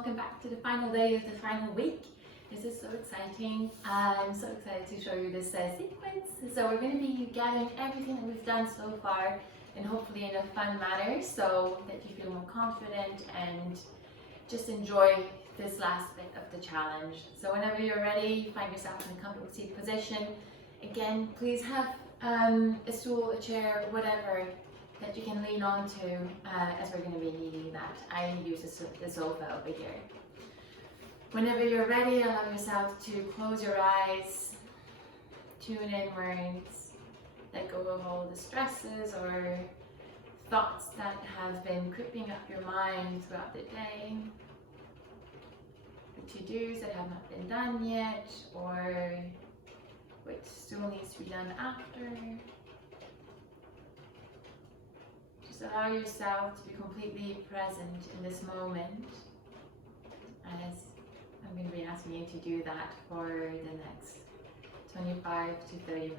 welcome back to the final day of the final week. This is so exciting. I'm so excited to show you this sequence. So we're going to be gathering everything that we've done so far and hopefully in a fun manner so that you feel more confident and just enjoy this last bit of the challenge. So whenever you're ready, find yourself in a comfortable seat position. Again, please have a stool, a chair, whatever that you can lean on to as we're going to be needing that. I use the sofa over here. Whenever you're ready, allow yourself to close your eyes, tune inwards, let go of all the stresses or thoughts that have been creeping up your mind throughout the day, the to-dos that have not been done yet, or which still needs to be done after. Just allow yourself to be completely present in this moment, as I'm going to be asking you to do that for the next 25 to 30 minutes.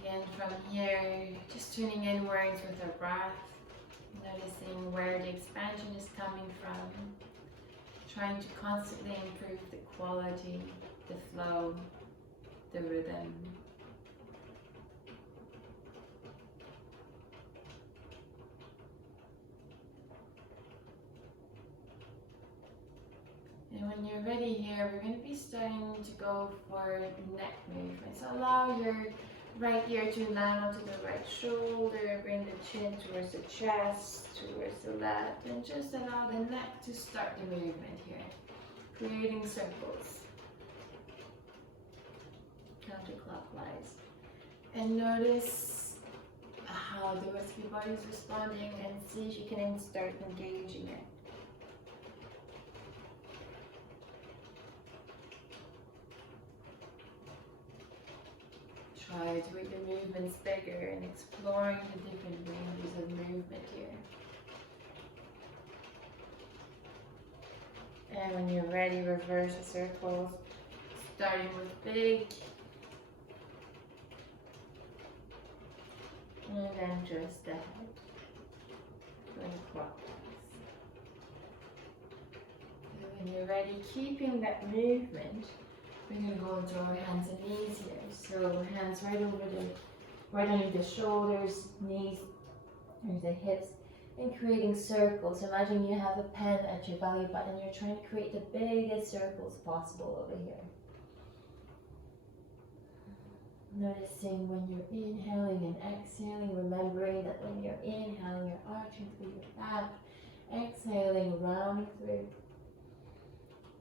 Again, from here, just tuning inwards with our breath, noticing where the expansion is coming from, trying to constantly improve the quality, the flow, the rhythm. And when you're ready here, we're going to be starting to go for neck movement. So allow your right ear to land onto the right shoulder, bring the chin towards the chest, towards the left, and just allow the neck to start the movement here, creating circles, counterclockwise. And notice how the rest of your body is responding and see if you can start engaging it. Try to make the movements bigger and exploring the different ranges of movement here. And when you're ready, reverse the circles, starting with big, and then just the head, going clockwise. And when you're ready, keeping that movement, we're going to go into our hands and knees here. So hands right underneath the shoulders, knees, and the hips, and creating circles. Imagine you have a pen at your belly button. You're trying to create the biggest circles possible over here. Noticing when you're inhaling and exhaling, remembering that when you're inhaling, you're arching through your back, exhaling, rounding through,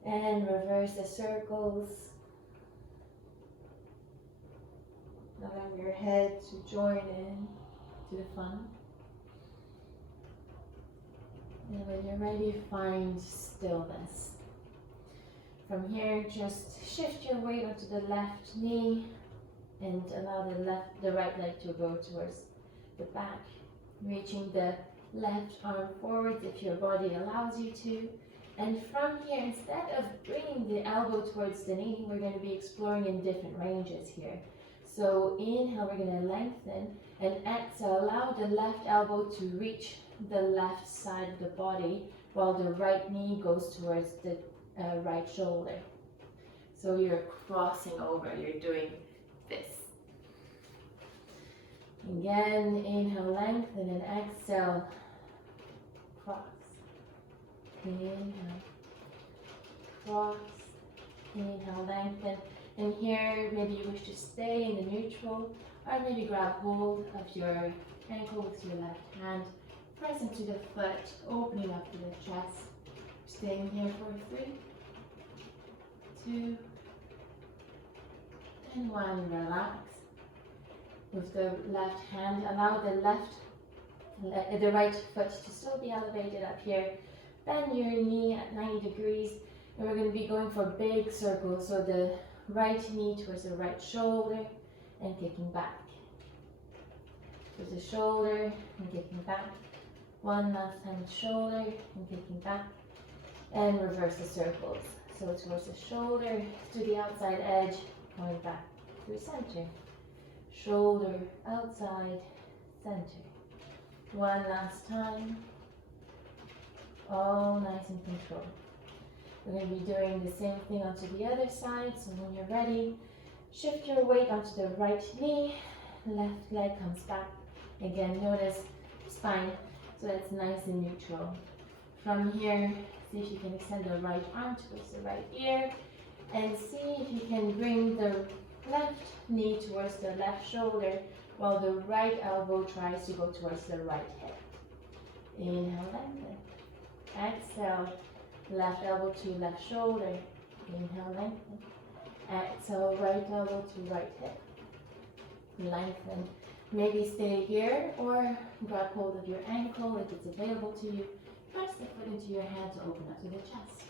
and reverse the circles. Allow your head to join in to the fun. And when you're ready, find stillness. From here, just shift your weight onto the left knee and allow the right leg to go towards the back, reaching the left arm forward if your body allows you to. And from here, instead of bringing the elbow towards the knee, we're going to be exploring in different ranges here. So inhale, we're going to lengthen, and exhale, allow the left elbow to reach the left side of the body while the right knee goes towards the right shoulder. So you're crossing over, you're doing this. Again, inhale, lengthen, and exhale, cross. Inhale, cross, inhale, lengthen. And here, maybe you wish to stay in the neutral, or maybe grab hold of your ankle with your left hand, press into the foot, opening up to the chest. Staying here for 3, 2, and 1. Relax. With the left hand, allow the right foot to still be elevated up here. Bend your knee at 90 degrees, and we're going to be going for big circles. So the right knee towards the right shoulder and kicking back. Towards the shoulder and kicking back. One last time, shoulder and kicking back. And reverse the circles. So towards the shoulder, to the outside edge, coming back through center. Shoulder, outside, center. One last time. all nice and controlled. We're going to be doing the same thing onto the other side. So when you're ready, shift your weight onto the right knee, left leg comes back. Again, notice spine, so that's nice and neutral. From here, see if you can extend the right arm towards the right ear, and see if you can bring the left knee towards the left shoulder, while the right elbow tries to go towards the right hip. Inhale, lengthen. Exhale, left elbow to left shoulder. Inhale, lengthen. Exhale, right elbow to right hip. Lengthen. Maybe stay here or grab hold of your ankle if it's available to you. Press the foot into your hand to open up to the chest.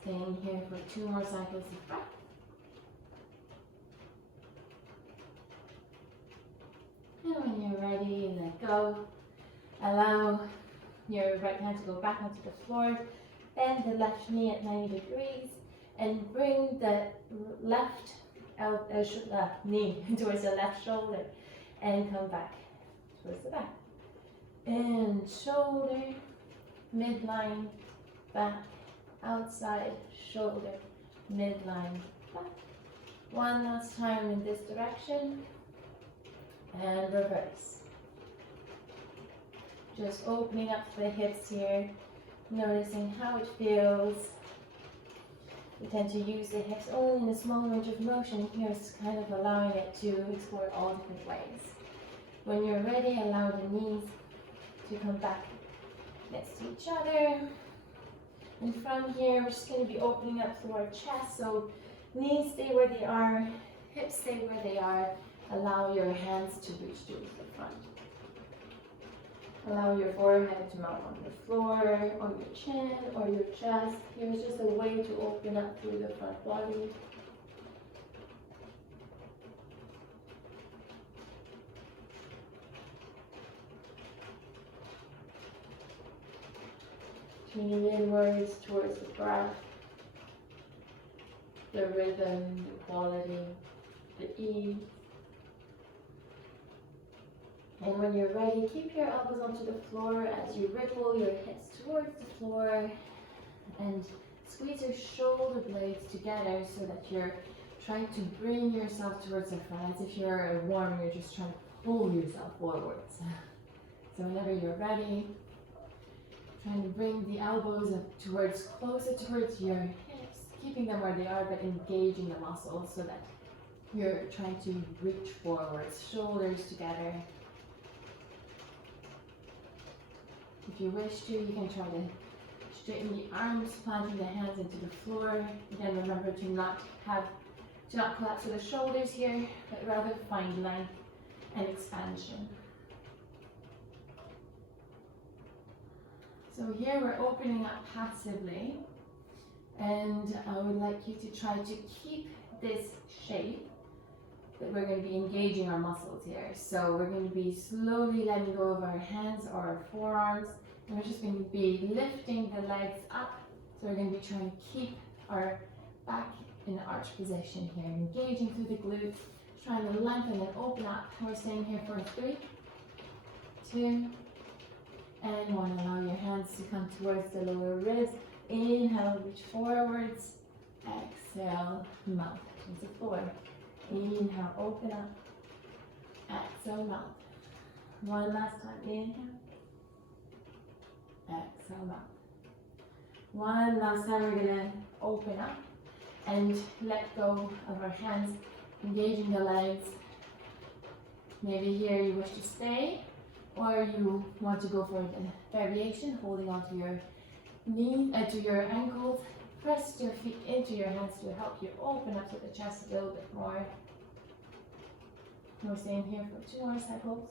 Staying here for 2 more cycles of breath. And when you're ready, let go. Allow your right hand to go back onto the floor. Bend the left knee at 90 degrees and bring the left knee towards the left shoulder and come back towards the back. And shoulder, midline, back, outside, shoulder, midline, back. One last time in this direction and reverse. Just opening up the hips here, noticing how it feels. We tend to use the hips only in a small range of motion. Here it's kind of allowing it to explore all different ways. When you're ready, allow the knees to come back next to each other. And from here, we're just going to be opening up through our chest. So knees stay where they are, hips stay where they are. Allow your hands to reach towards the front. Allow your forehead to mount on the floor, on your chin or your chest. Here's just a way to open up through the front body. Tuning inwards towards the breath, the rhythm, the quality, the ease. And when you're ready, keep your elbows onto the floor as you ripple your hips towards the floor and squeeze your shoulder blades together so that you're trying to bring yourself towards the front, as if you're a worm, you're just trying to pull yourself forwards. So whenever you're ready, trying to bring the elbows up towards, closer towards your hips, keeping them where they are, but engaging the muscles so that you're trying to reach forwards, shoulders together. If you wish to, you can try to straighten the arms, planting the hands into the floor. Again, remember to not collapse the shoulders here, but rather find length and expansion. So here we're opening up passively, and I would like you to try to keep this shape that we're going to be engaging our muscles here. So we're going to be slowly letting go of our hands or our forearms, and we're just going to be lifting the legs up. So we're going to be trying to keep our back in the arch position here, engaging through the glutes, trying to lengthen and open up. We're staying here for 3, 2, and 1. Allow your hands to come towards the lower ribs. Inhale, reach forwards. Exhale, mouth towards the floor. Inhale, open up. Exhale, mouth. One last time. Inhale. Exhale, mouth. One last time. We're going to open up and let go of our hands, engaging the legs. Maybe here you wish to stay, or you want to go for a variation, holding onto your knee, to your ankles. Press your feet into your hands to help you open up to the chest a little bit more. We're staying here for 2 more cycles.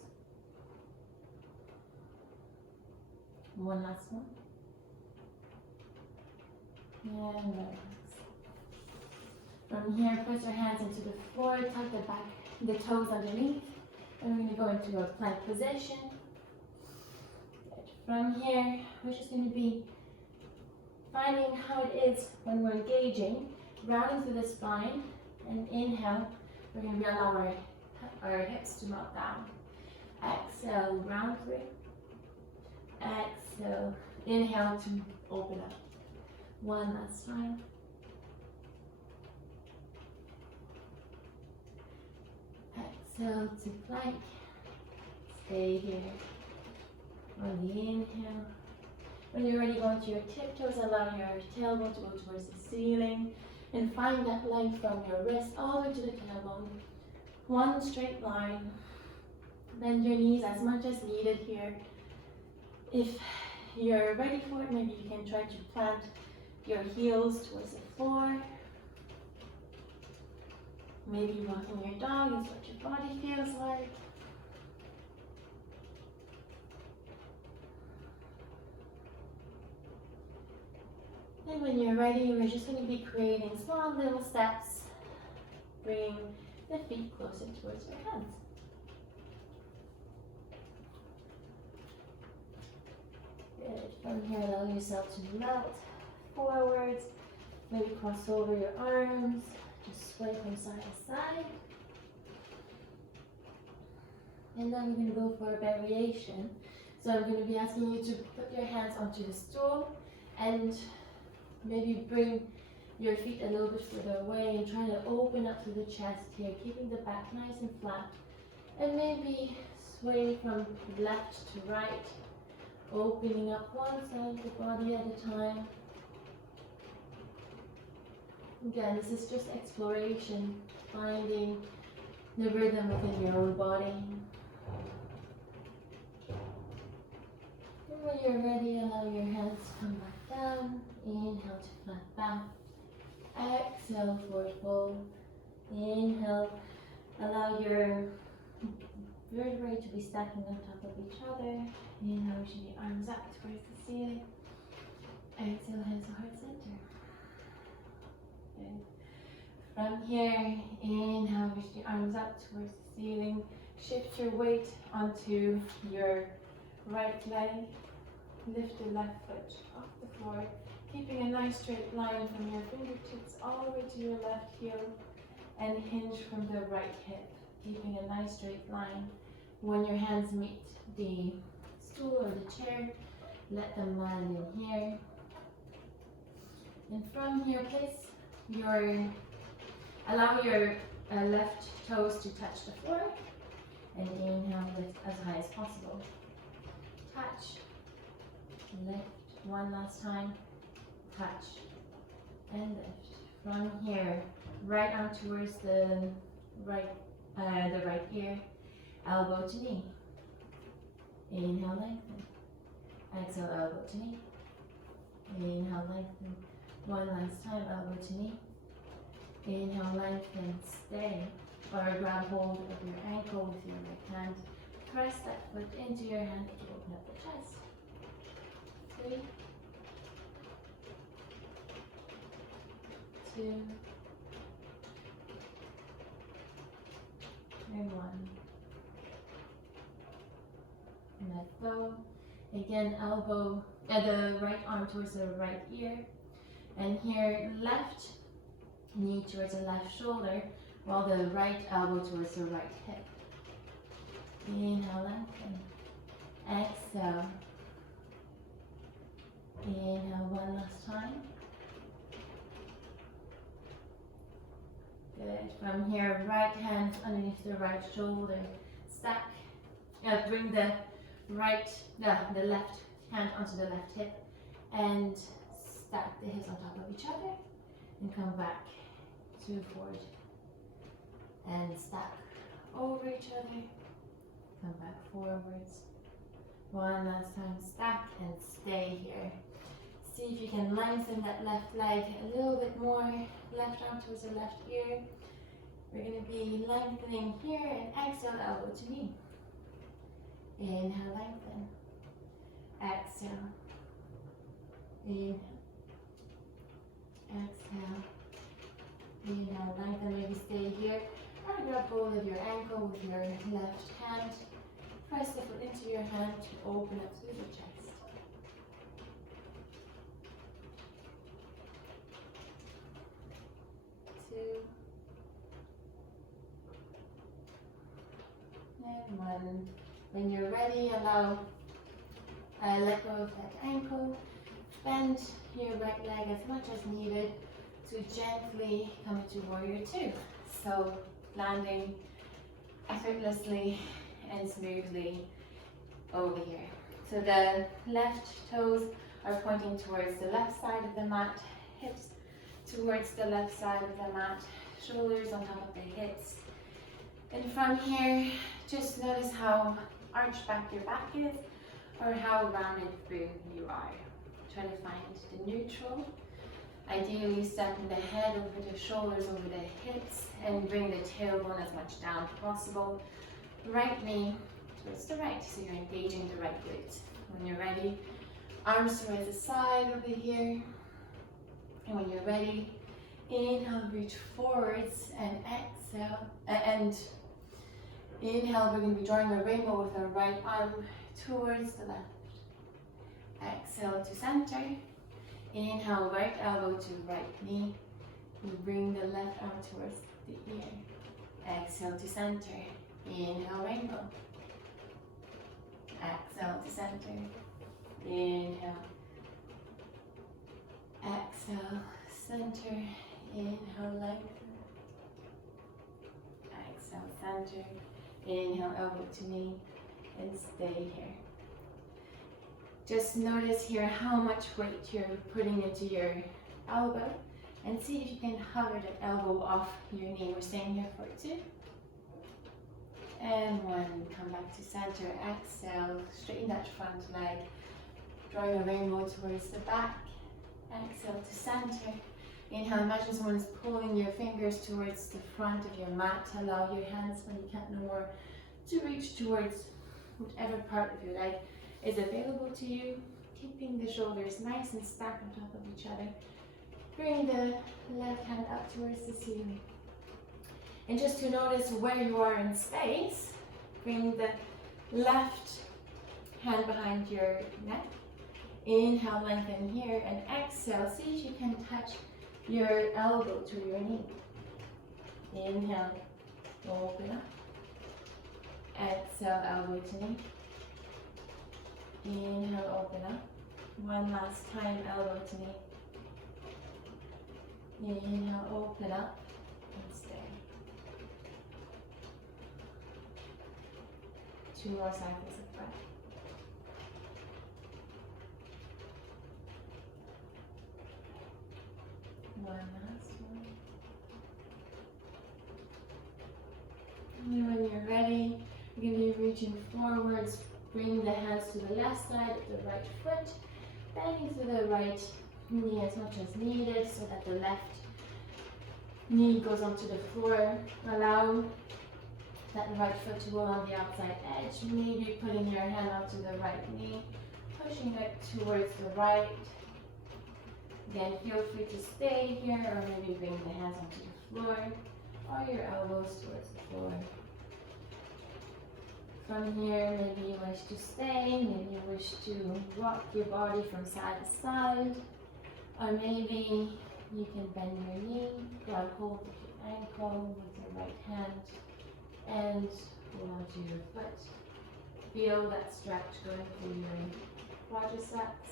One last one. And relax. From here, press your hands into the floor, tuck the toes underneath, and we're going to go into a plank position. From here, we're just going to be finding how it is when we're engaging, rounding through the spine, and inhale, we're going to allow our hips to melt down. Exhale. Exhale, round through. Exhale, inhale to open up. One last time. Exhale to plank. Stay here. On the inhale. When you're ready, go into your tiptoes, allow your tailbone to go towards the ceiling. And find that length from your wrist all the way to the tailbone. One straight line. Bend your knees as much as needed here. If you're ready for it, maybe you can try to plant your heels towards the floor. Maybe walking your dog is what your body feels like. And when you're ready, we're just going to be creating small little steps. Bring the feet closer towards your hands. Good. From here, allow yourself to melt forwards. Maybe cross over your arms. Just sway from side to side. And then we're going to go for a variation. So I'm going to be asking you to put your hands onto the stool and maybe bring your feet a little bit further away and try to open up to the chest here, keeping the back nice and flat. And maybe sway from left to right, opening up one side of the body at a time. Again, this is just exploration, finding the rhythm within your own body. And when you're ready, allow your hands to come back down. Inhale to flat back. Exhale, forward fold. Inhale, allow your vertebrae to be stacking on top of each other. Inhale, reaching the arms up towards the ceiling. Exhale, hands to heart center. Good. From here, inhale, reach the arms up towards the ceiling. Shift your weight onto your right leg. Lift the left foot off the floor, keeping a nice straight line from your fingertips all the way to your left heel, and hinge from the right hip, keeping a nice straight line. When your hands meet the stool or the chair, let them land in here. And from here, allow your left toes to touch the floor, and inhale, lift as high as possible. Touch, lift, one last time, touch, and lift. From here, right arm towards the right ear, elbow to knee. Inhale, lengthen. Exhale, elbow to knee. Inhale, lengthen. One last time, elbow to knee. Inhale, lengthen, stay. Or grab hold of your ankle with your right hand. Press that foot into your hand to open up the chest. 3, 2, and 1. Let go. Again, elbow, the right arm towards the right ear. And here, left knee towards the left shoulder, while the right elbow towards the right hip. Inhale, lengthen. Exhale. Inhale, one last time. Good. From here, right hand underneath the right shoulder. Stack. Bring the left hand onto the left hip and stack the hips on top of each other and come back to forward and stack over each other. Come back forwards. One last time, stack and stay here. See if you can lengthen that left leg a little bit more. Left arm towards the left ear. We're going to be lengthening here and exhale, elbow to knee. Inhale, lengthen. Exhale. Inhale. Exhale. Inhale, lengthen, maybe stay here. Or grab hold of your ankle with your left hand. Press the foot into your hand to open up through the chest. Two. And 1. When you're ready, let go of that ankle. Bend your right leg as much as needed to gently come into warrior two. So landing effortlessly and smoothly over here. So the left toes are pointing towards the left side of the mat, hips towards the left side of the mat, shoulders on top of the hips. And from here, just notice how arched back your back is or how rounded through you are. Try to find the neutral. Ideally, stepping the head over the shoulders, over the hips, and bring the tailbone as much down as possible. Right knee towards the right, so you're engaging the right glute. When you're ready, arms towards the side over here. And when you're ready, inhale, reach forwards, and exhale. And inhale, we're going to be drawing a rainbow with our right arm towards the left. Exhale to center. Inhale, right elbow to right knee. We bring the left arm towards the ear. Exhale to center. Inhale, rainbow. Exhale to center. Inhale. Exhale, center. Inhale, lengthen. Exhale, center. Inhale, elbow to knee. And stay here. Just notice here how much weight you're putting into your elbow. And see if you can hover that elbow off your knee. We're staying here for 2. And 1, come back to center, exhale, straighten that front leg, drawing a rainbow towards the back, exhale to center. Inhale, imagine someone is pulling your fingers towards the front of your mat. Allow your hands, when you can't no more, to reach towards whatever part of your leg is available to you, keeping the shoulders nice and stacked on top of each other. Bring the left hand up towards the ceiling. And just to notice where you are in space, bring the left hand behind your neck. Inhale, lengthen here, and exhale. See if you can touch your elbow to your knee. Inhale, open up. Exhale, elbow to knee. Inhale, open up. One last time, elbow to knee. Inhale, open up, and stay. 2 more cycles of breath. One last one. And when you're ready, you're going to be reaching forwards. Bring the hands to the left side of the right foot, bending to the right knee as much as needed so that the left knee goes onto the floor. Allow that right foot to go on the outside edge, maybe putting your hand onto the right knee, pushing it towards the right. Again, feel free to stay here or maybe bring the hands onto the floor or your elbows towards the floor. From here, maybe you wish to stay, maybe you wish to rock your body from side to side, or maybe you can bend your knee, grab hold of your ankle with your right hand, and hold onto your foot. Feel that stretch going through your quadriceps.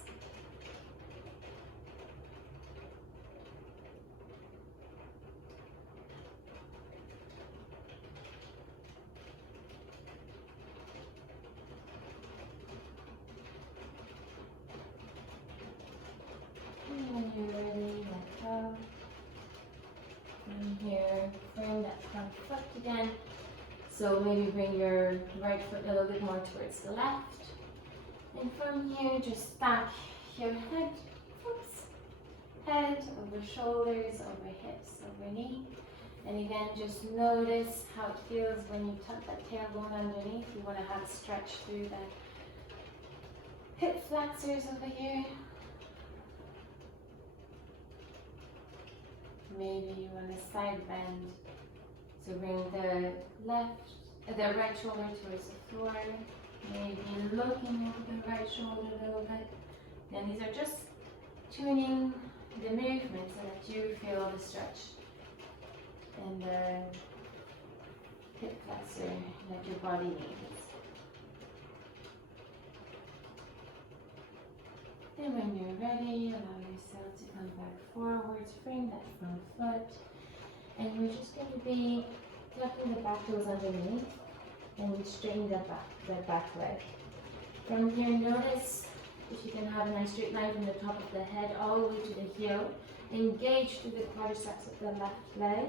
When you're ready, let go. From here, frame that front foot again. So maybe bring your right foot a little bit more towards the left. And from here, just stack your head, head over shoulders, over hips, over knee. And again, just notice how it feels when you tuck that tailbone underneath. You want to have a stretch through the hip flexors over here. Maybe you want a side bend, so bring the right shoulder towards the floor. Maybe looking over the right shoulder a little bit. And these are just tuning the movement so that you feel the stretch in the hip flexor that your body needs. And when you're ready, allow yourself to come back forwards, bring that front foot. And we're just going to be tucking the back toes underneath and we straighten the back leg. From here, notice if you can have a nice straight line from the top of the head all the way to the heel. Engage through the quadriceps of the left leg.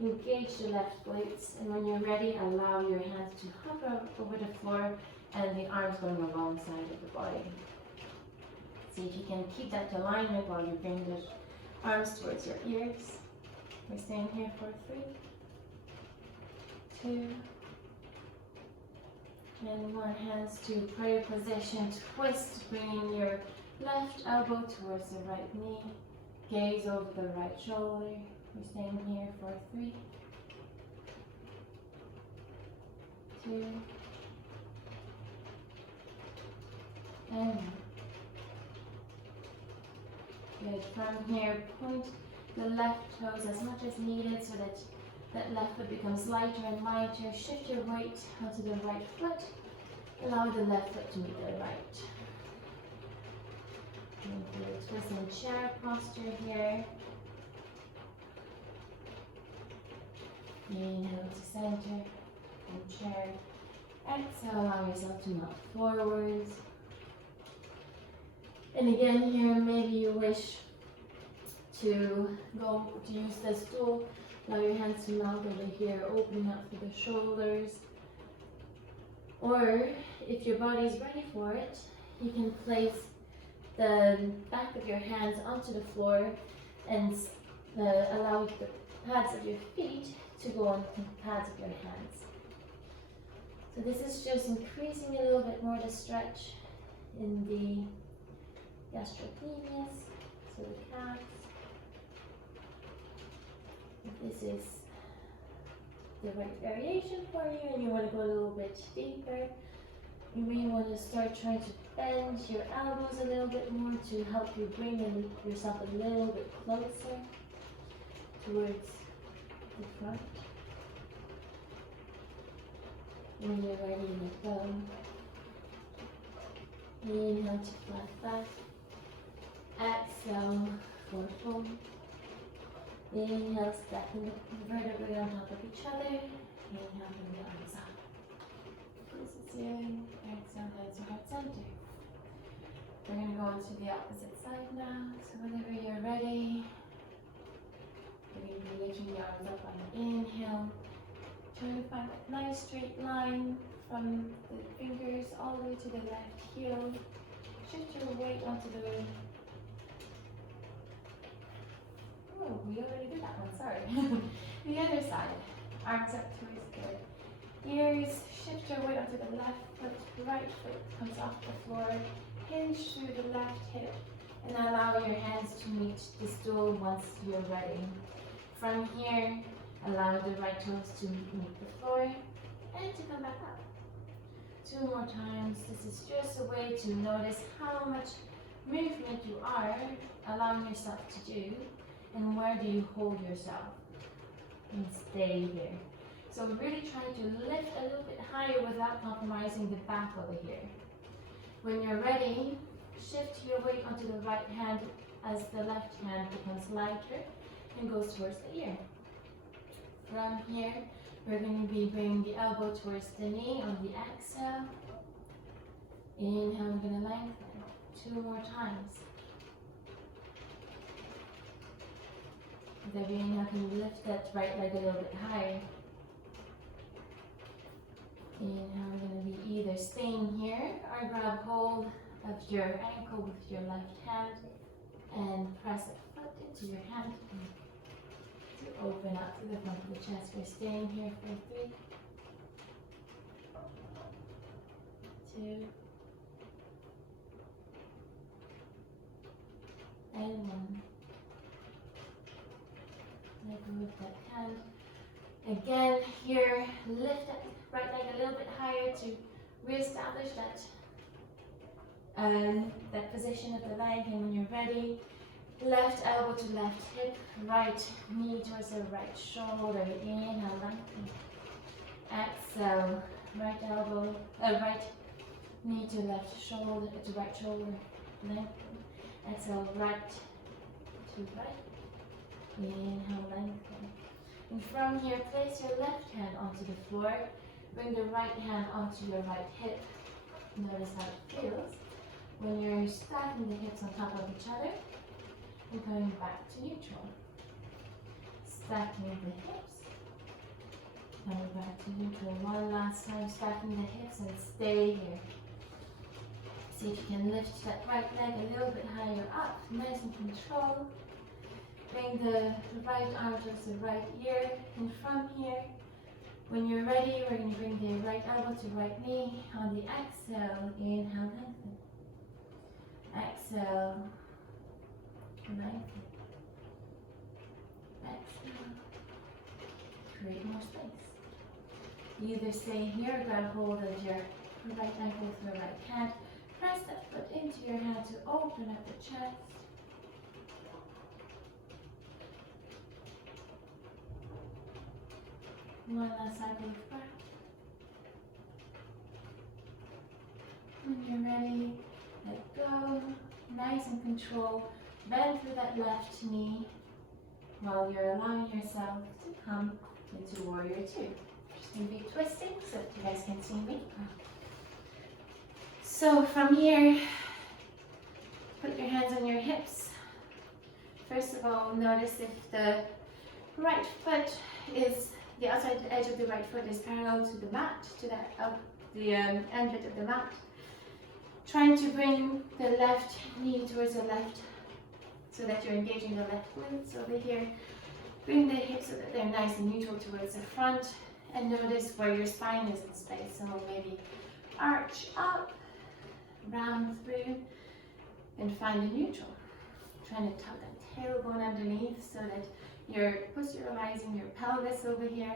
Engage the left glutes. And when you're ready, allow your hands to hover over the floor and the arms going alongside of the body. See if you can keep that alignment while you bring the arms towards your ears. We're staying here for 3, 2, and more hands to prayer position. Twist, bringing your left elbow towards the right knee. Gaze over the right shoulder. We're staying here for 3, 2, and 1. Good. From here, point the left toes as much as needed so that that left foot becomes lighter and lighter. Shift your weight onto the right foot. Allow the left foot to meet the right. Into a twisting chair posture here. Inhale to center and chair. Exhale, allow yourself to melt forwards. And again here, maybe you wish to go to use the stool. Allow your hands to melt over here, opening up through the shoulders. Or if your body is ready for it, you can place the back of your hands onto the floor and allow the pads of your feet to go on the pads of your hands. So this is just increasing a little bit more the stretch in the gastrocnemius, so the calves. If this is the right variation for you and you want to go a little bit deeper, you may want to start trying to bend your elbows a little bit more to help you bring yourself a little bit closer towards the front. When you're ready, let go. Inhale to flat back. Exhale, forward fold. Inhale, stacking the vertebrae on top of each other. Inhale, bring the arms up. Towards the ceiling. Exhale, hands to heart center. We're going to go on to the opposite side now. So whenever you're ready, you're going to be lifting the arms up on an inhale. Trying to find a nice straight line from the fingers all the way to the left heel. Shift your weight onto the... Oh, we already did that one, sorry. The other side. Arms up towards the ears. Shift your weight onto the left foot. Right foot comes off the floor. Hinge through the left hip. And allow your hands to meet the stool once you're ready. From here, allow the right toes to meet the floor and to come back up. 2 more times. This is just a way to notice how much movement you are allowing yourself to do and where do you hold yourself and stay here. So really try to lift a little bit higher without compromising the back over here. When you're ready, shift your weight onto the right hand as the left hand becomes lighter and goes towards the ear. From here, we're going to be bringing the elbow towards the knee on the exhale. Inhale, we're going to lengthen. 2 more times. With every inhale, can you lift that right leg a little bit higher. Inhale, we're going to be either staying here or grab hold of your ankle with your left hand and press a foot into your hand. To open up to the front of the chest. We're staying here for 3, 2, and 1. Let go of that hand. Again, here, lift that right leg a little bit higher to reestablish that position of the leg. And when you're ready, left elbow to left hip, right knee towards the right shoulder. Inhale, lengthen. Exhale, right elbow, right knee to left shoulder, to right shoulder. lengthen. Exhale, right to right. Inhale, lengthen. And from here, place your left hand onto the floor. Bring the right hand onto your right hip. Notice how it feels when you're stacking the hips on top of each other and going back to neutral. Stacking the hips, going back to neutral. One last time, stacking the hips and stay here. See if you can lift that right leg a little bit higher up, nice and controlled. Bring the right arm towards the right ear, and from here, when you're ready, we're going to bring the right elbow to right knee. On the exhale, inhale, lengthen. Exhale, lengthen. Exhale. Create more space. Either stay here, grab hold of your right ankle with your right hand. Press that foot into your hand to open up the chest. One last cycle of breath. When you're ready, let go. Nice and controlled. Bend through that left knee while you're allowing yourself to come into Warrior Two. Just going to be twisting so that you guys can see me. So from here, put your hands on your hips. First of all, notice if the right foot is, the outside edge of the right foot is parallel to the mat, to the end bit of the mat. Trying to bring the left knee towards the left so that you're engaging the left glutes over here. Bring the hips so that they're nice and neutral towards the front. And notice where your spine is in space. So maybe arch up, round through, and find a neutral. Trying to tuck that tailbone underneath so that you're posterializing your pelvis over here.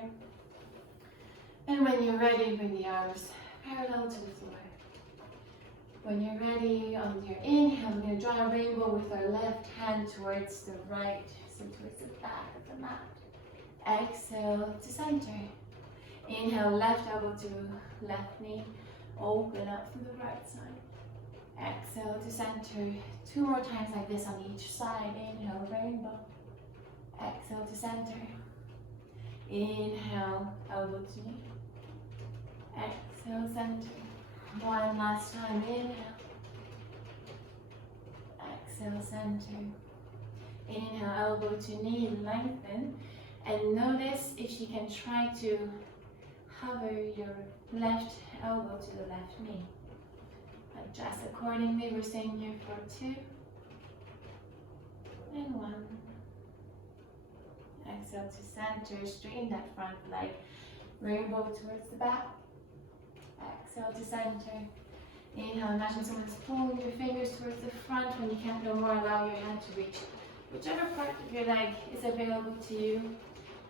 And when you're ready, bring the arms parallel to the floor. When you're ready, on your inhale, we're going to draw a rainbow with our left hand towards the right, so towards the back of the mat. Exhale to center. Inhale, left elbow to left knee. Open up to the right side. Exhale to center. 2 more times like this on each side. Inhale, rainbow. Exhale to center. Inhale, elbow to knee. Exhale, center. One last time, inhale. Exhale, center. Inhale, elbow to knee, lengthen. And notice if you can try to hover your left elbow to the left knee. Adjust accordingly. We're staying here for 2 and 1. Exhale to center, straighten that front leg. Rainbow towards the back. Exhale to center. Inhale, imagine someone's pulling your fingers towards the front. When you can't no more, allow your hand to reach whichever part of your leg is available to you.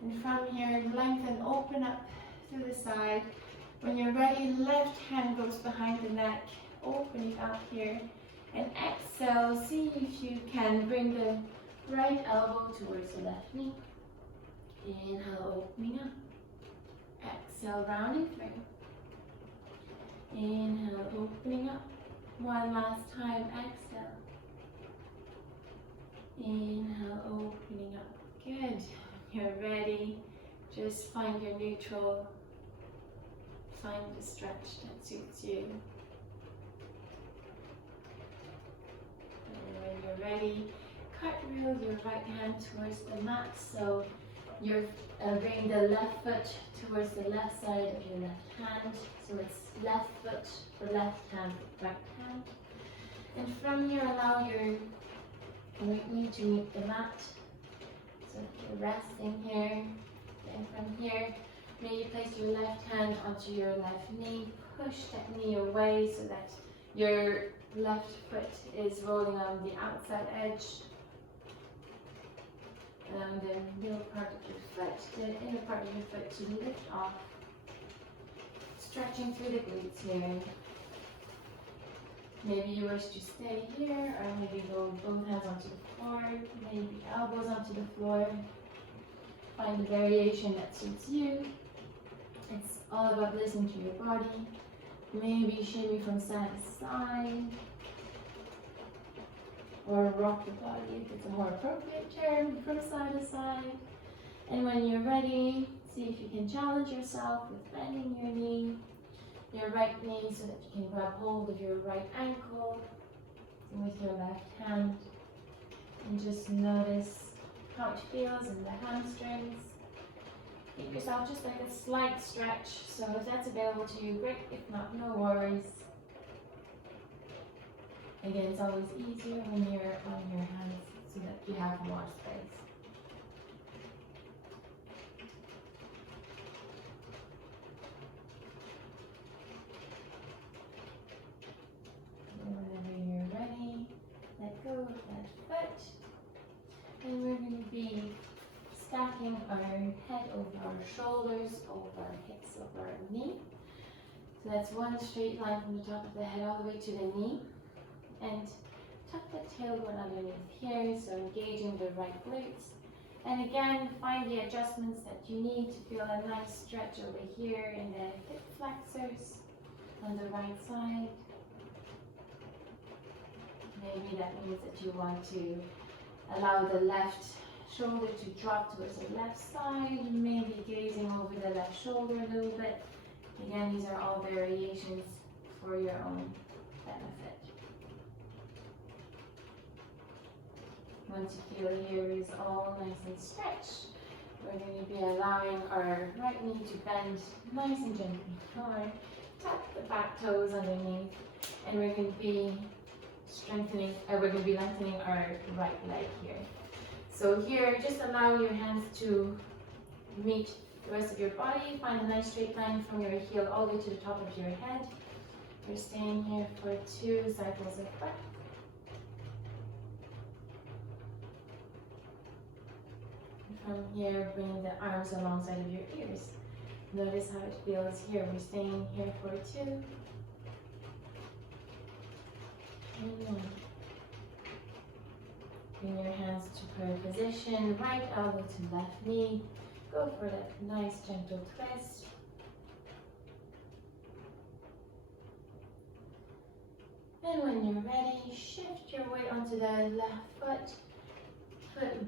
And from here, lengthen, open up to the side. When you're ready, left hand goes behind the neck, opening up here. And exhale, see if you can bring the right elbow towards the left knee. Inhale, opening up. Exhale, rounding through. Inhale, opening up. One last time, exhale. Inhale, opening up. Good. You're ready. Just find your neutral. Find the stretch that suits you. And when you're ready, cartwheel your right hand towards the mat. So you're bringing the left foot towards the left side of your left hand. So it's left foot, the left hand, right hand. And from here, allow your right knee to meet the mat. So you're resting here. And from here, maybe place your left hand onto your left knee. Push that knee away so that your left foot is rolling on the outside edge. And the middle part of your foot, the inner part of your foot to lift off. Stretching through the glutes here. Maybe you wish to stay here, or maybe go both hands onto the floor, maybe elbows onto the floor. Find the variation that suits you. It's all about listening to your body. Maybe shimmy from side to side. or rock your body if it's a more appropriate term, from side to side. And when you're ready, see if you can challenge yourself with bending your right knee so that you can grab hold of your right ankle with your left hand. And just notice how it feels in the hamstrings. Give yourself just like a slight stretch. So if that's available to you, great. If not, no worries. Again, it's always easier when you're on your hands so that you have more space. And whenever you're ready, let go of that foot. And we're going to be stacking our head over our shoulders, over our hips, over our knee. So that's one straight line from the top of the head all the way to the knee. And tuck the tailbone underneath here, so engaging the right glutes. And again, find the adjustments that you need to feel a nice stretch over here in the hip flexors on the right side. Maybe that means that you want to allow the left shoulder to drop towards the left side, maybe gazing over the left shoulder a little bit. Again, these are all variations for your own benefit. Once you feel here is all nice and stretched, we're going to be allowing our right knee to bend nice and gently forward. Tap the back toes underneath, and we're going to be lengthening our right leg here. So here, just allow your hands to meet the rest of your body. Find a nice straight line from your heel all the way to the top of your head. We're staying here for 2 cycles of breath. From here, bring the arms alongside of your ears. Notice how it feels here. We're staying here for 2. And 1. Bring your hands to prayer position, right elbow to left knee. Go for that nice gentle twist. And when you're ready, shift your weight onto the left foot.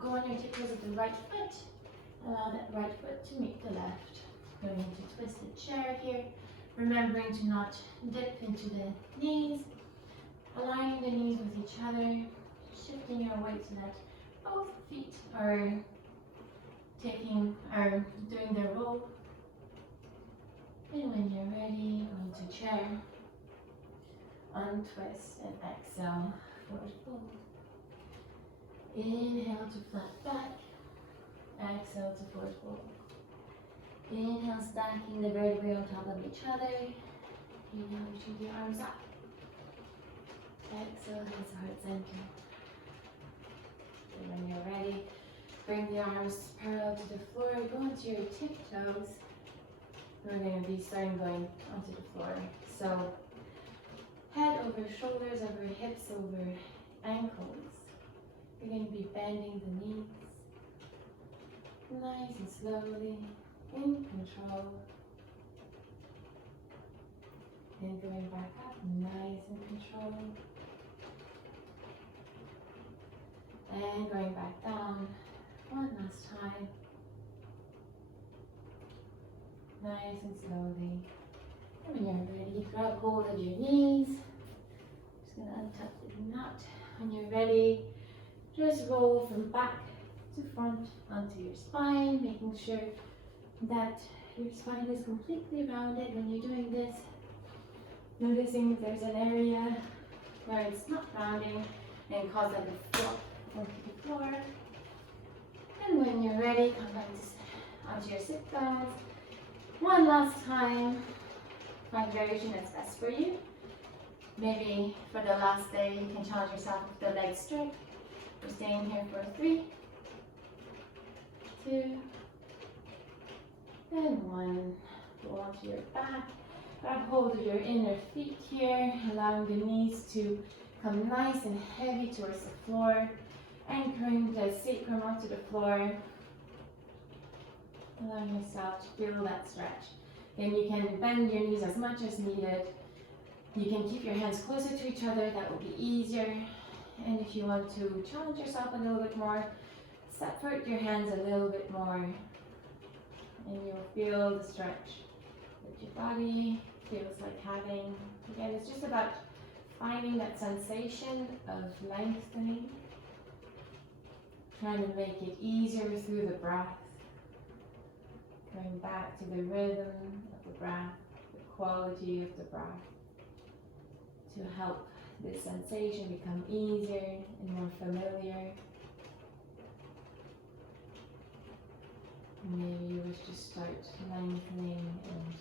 Go on your tiptoes with the right foot. Allow that right foot to meet the left. Going to twist the chair here. Remembering to not dip into the knees. Aligning the knees with each other. Shifting your weight so that both feet are doing their roll. And when you're ready, onto chair. Untwist and exhale, forward fold. Inhale to flat back. Exhale to forward fold. Inhale, stacking the vertebrae on top of each other. Inhale, reaching the arms up. Exhale, hands heart center. And when you're ready, bring the arms parallel to the floor. Go onto your tiptoes. We're going to be starting going onto the floor. So, head over shoulders, over hips, over ankles. You're going to be bending the knees. Nice and slowly, in control. And going back up, nice and control. And going back down, one last time. Nice and slowly. And when you're ready, grab hold of your knees. Just gonna untuck the knot. When you're ready, just roll from back to front onto your spine, making sure that your spine is completely rounded when you're doing this. Noticing if there's an area where it's not rounding and cause that to flop onto the floor. And when you're ready, come back onto your sit bones. One last time. Find variation that's best for you. Maybe for the last day, you can challenge yourself with the leg straight. We're staying here for 3, 2, and 1. Go onto your back. Grab hold of your inner feet here, allowing the knees to come nice and heavy towards the floor. Anchoring the sacrum onto the floor. Allowing yourself to feel that stretch. Then you can bend your knees as much as needed. You can keep your hands closer to each other, that will be easier. And if you want to challenge yourself a little bit more, separate your hands a little bit more, and you'll feel the stretch that your body feels like having. Again, it's just about finding that sensation of lengthening, trying to make it easier through the breath, going back to the rhythm of the breath, the quality of the breath, to help this sensation become easier and more familiar. Maybe you wish to start lengthening and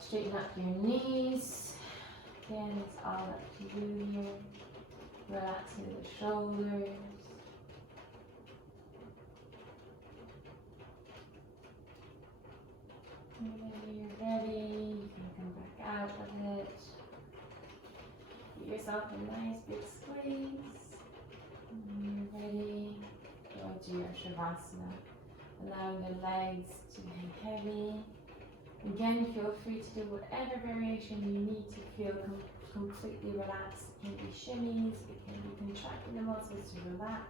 straighten up your knees. Again, it's all up to you here. Relaxing the shoulders. Whenever you're ready, you can come back out of it. Give yourself a nice big squeeze. When you're ready, go into your Shavasana. Allowing the legs to hang heavy. Again, feel free to do whatever variation you need to feel completely relaxed. It can be shimmies, it can be contracting the muscles to relax,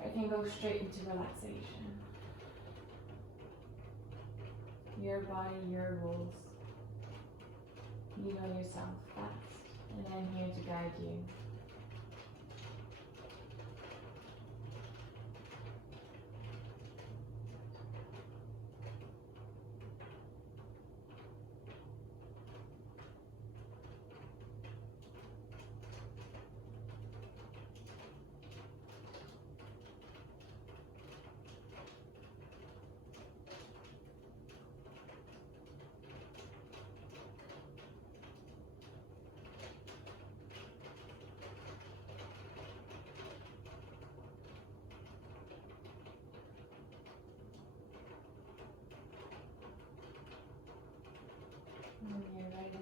or it can go straight into relaxation. Your body, your rules. You know yourself best, and I'm here to guide you. When you're ready,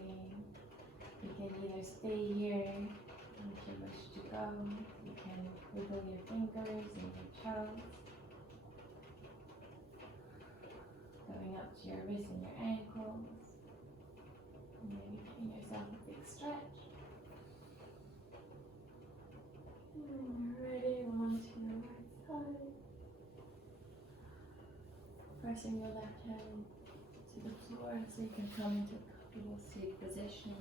you can either stay here, if you wish to go, you can wiggle your fingers and your toes, going up to your wrists and your ankles, and maybe giving yourself a big stretch. And when you're ready, onto your right side, pressing your left hand to the floor so you can come into a comfortable seated position.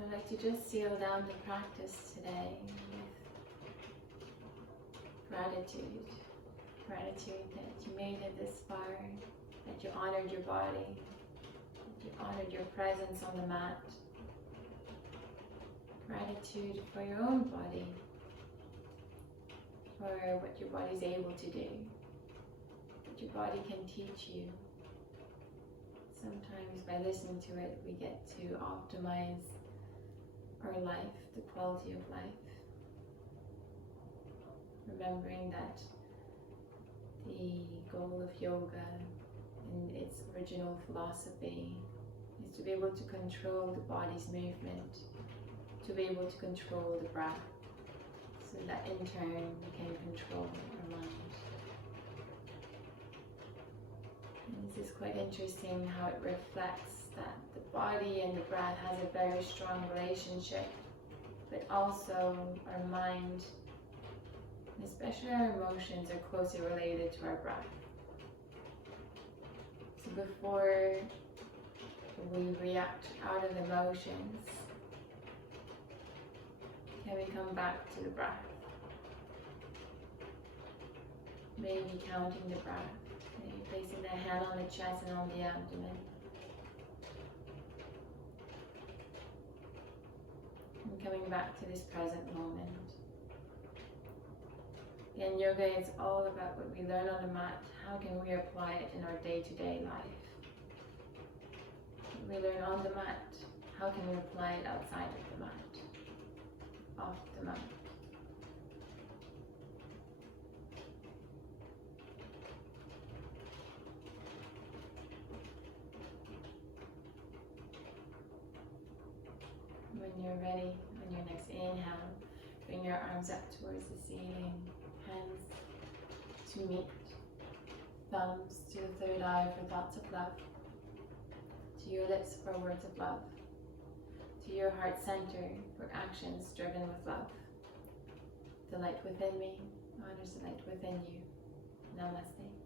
I'd like to just seal down the practice today with gratitude. Gratitude that you made it this far, that you honored your body, that you honored your presence on the mat. Gratitude for your own body, for what your body is able to do, what your body can teach you. Sometimes by listening to it, we get to optimize our life, the quality of life. Remembering that the goal of yoga in its original philosophy is to be able to control the body's movement, to be able to control the breath, so that in turn we can control our mind. And this is quite interesting how it reflects that the body and the breath has a very strong relationship, but also our mind, and especially our emotions, are closely related to our breath. So before we react out of emotions, can we come back to the breath? Maybe counting the breath, maybe placing the hand on the chest and on the abdomen. And coming back to this present moment. Again, yoga is all about what we learn on the mat. How can we apply it in our day-to-day life? What we learn on the mat, how can we apply it outside of the mat? Off the mat. When you're ready, on your next inhale, bring your arms up towards the ceiling, hands to meet. thumbs to the third eye for thoughts of love, to your lips for words of love, to your heart center for actions driven with love. The light within me honors the light within you. Namaste.